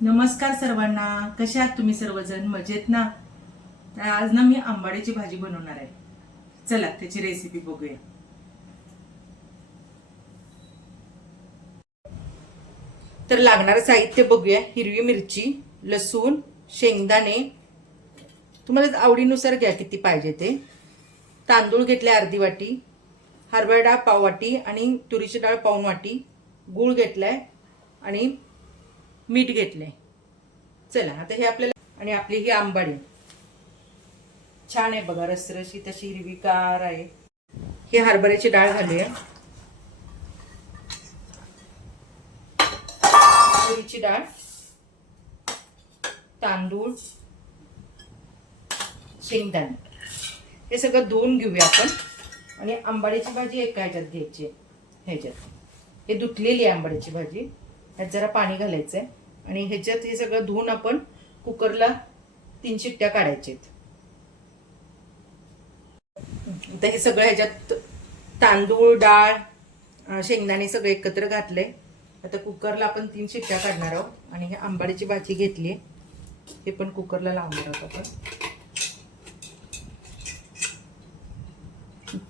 नमस्कार सर्वांना. कशा आहात तुम्ही सर्वजण? मजेत ना? तर आज ना मी आंबाडीची भाजी बनवणार आहे. चला त्याची रेसिपी बघूया. तर लागणारं साहित्य बघूया. हिरवी मिरची, लसूण, शेंगदाणे तुम्हाला आवडीनुसार घ्या किती पाहिजे ते. तांदूळ घेतले अर्धी वाटी, हरभरा डाळ पाव वाटी आणि तुरीची डाळ पाऊण वाटी, गूळ घेतलाय आणि मीठ घेतलंय. चला आता हे आपल्याला आणि आपली ही आंबाडी छान आहे बघा, रसरशी तशी हिरवीगार आहे. ही हरभऱ्याची डाळ घालूया, तुरीची डाळ, तांदूळ, शेंगदाणे हे सगळं धुवून घेऊया आपण. आणि आंबाड्याची भाजी एका ह्याच्यात घ्यायची. ह्याच्यात हे धुतलेली आंबाड्याची भाजी, ह्यात जरा पाणी घालायचंय आणि ह्याच्यात हे सगळं धुवून आपण कुकरला 3 शिट्ट्या काढायच्यात. आता हे सगळं ह्याच्यात तांदूळ, डाळ, शेंगदाणे सगळं एकत्र घातलंय. आता कुकरला आपण 3 शिट्ट्या काढणार आहोत आणि हे आंबाडीची भाजी घेतली, हे पण कुकरला लावणार आहोत आपण.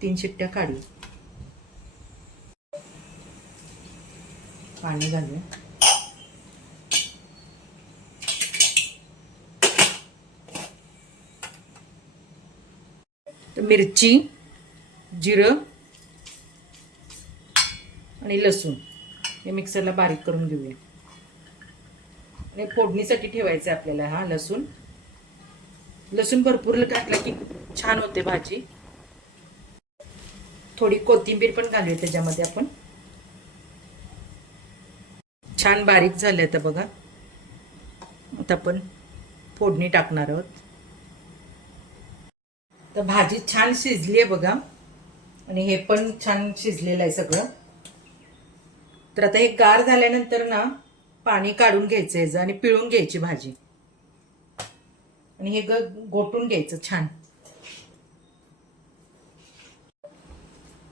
3 शिट्ट्या काढू. पाणी घालूया. मिरची, जिरं आणि लसूण हे मिक्सरला बारीक करून घेऊया. आणि फोडणीसाठी ठेवायचं आपल्याला. हा लसूण भरपूर टाकला की छान होते भाजी. थोडी कोथिंबीर पण घालूया त्याच्यामध्ये आपण. छान बारीक झाले आता बघा. आता आपण फोडणी टाकणार आहोत. तर भाजी छान शिजली आहे बघा आणि हे पण छान शिजलेलं आहे सगळं. तर आता हे गार झाल्यानंतर ना पाणी काढून घ्यायचं याचं आणि पिळून घ्यायची भाजी आणि हे गोटून घ्यायचं.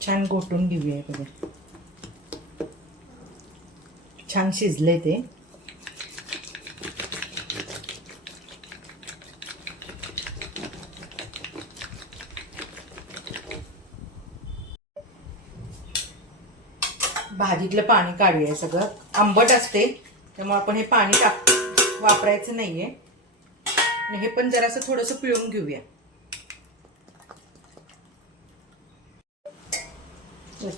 छान गोटून घेऊया बघा. छान शिजले ते. भाजीतलं पाणी काढूया. सगळं आंबट असते त्यामुळे आपण हे पाणी वापरायचं नाहीये. आणि हे पण जरासं थोडंसं पिळून घेऊया.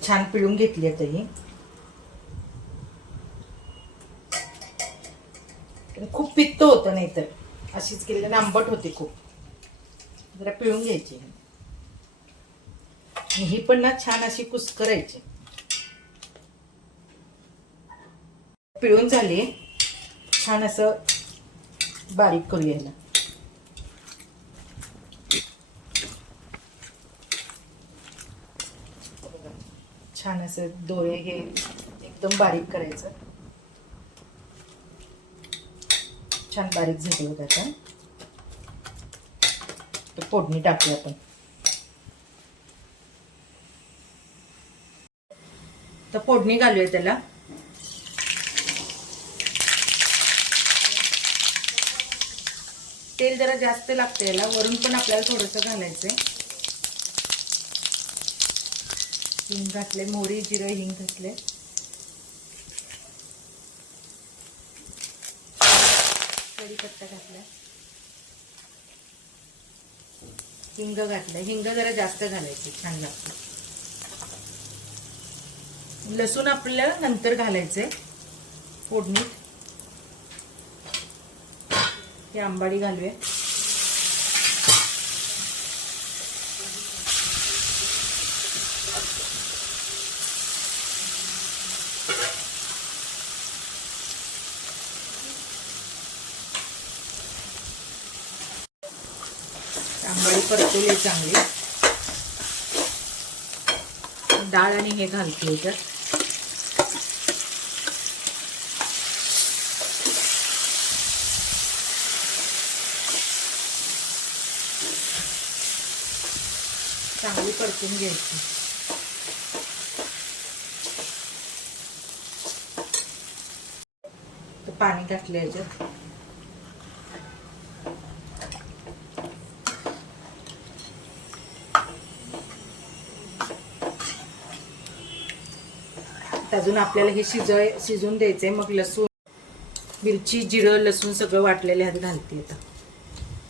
छान पिळून घेतली आता ही. खूप पित्त होतं नाही तर अशीच केली आंबट होते खूप. जरा पिळून घ्यायची. ही पण ना छान अशी कुस्करायची. पिळून झाली. छान असं बारीक करूया याला. छान असं डोळे हे एकदम बारीक करायचं. छान बारीक झाले बघा. आता फोडणी टाकूया आपण. तर फोडणी घालूया त्याला. तेल जरा जास्त लागतं याला. वरून पण आपल्याला थोडंसं घालायचंय. हिंग घातले, मोहरी, जिरं, हिंग घातले. कढीपत्ता घातला, हिंग घातलं. हिंग जरा जास्त घालायचं, छान लागतं. लसूण आपल्याला नंतर घालायचंय फोडणीत. हे आंबाडी घालूया. आंबाडी परतवली चांगली. डाळ आणि हे घालते तर चांगली परतून घ्यायची. तर पाणी घातलं याच्यात. अजून आपल्याला हे शिजून द्यायचंय. मग लसूण, मिरची, जिरं, लसूण सगळं वाटलेलं ह्यात घालते. आता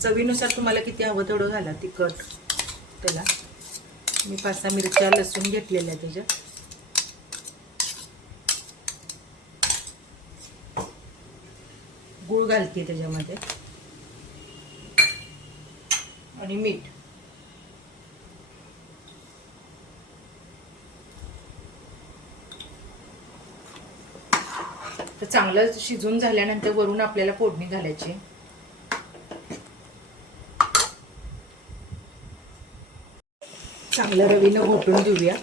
चवीनुसार तुम्हाला किती हवं तेवढं घाला तिखट. त्याला मी 5-6 मिरच्या, लसूण घेतलेल्या त्याच्यात. गूळ घालते त्याच्यामध्ये आणि मीठ. तर चांगलं शिजून झाल्यानंतर वरून आपल्याला फोडणी घालायची. चांगलं रवीनं घोटून घेऊया.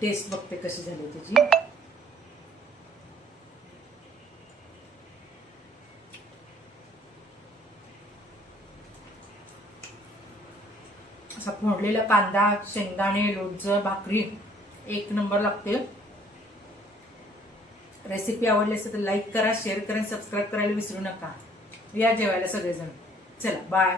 टेस्ट बघते कशी झाली त्याची. असा फोडलेला कांदा, शेंगदाणे, लोणचं, भाकरी एक नंबर लागते. रेसिपी आवडली असेल तर लाईक करा, शेअर करा, सबस्क्राईब करायला विसरू नका. या जेवायला सगळेजण. चला बाय.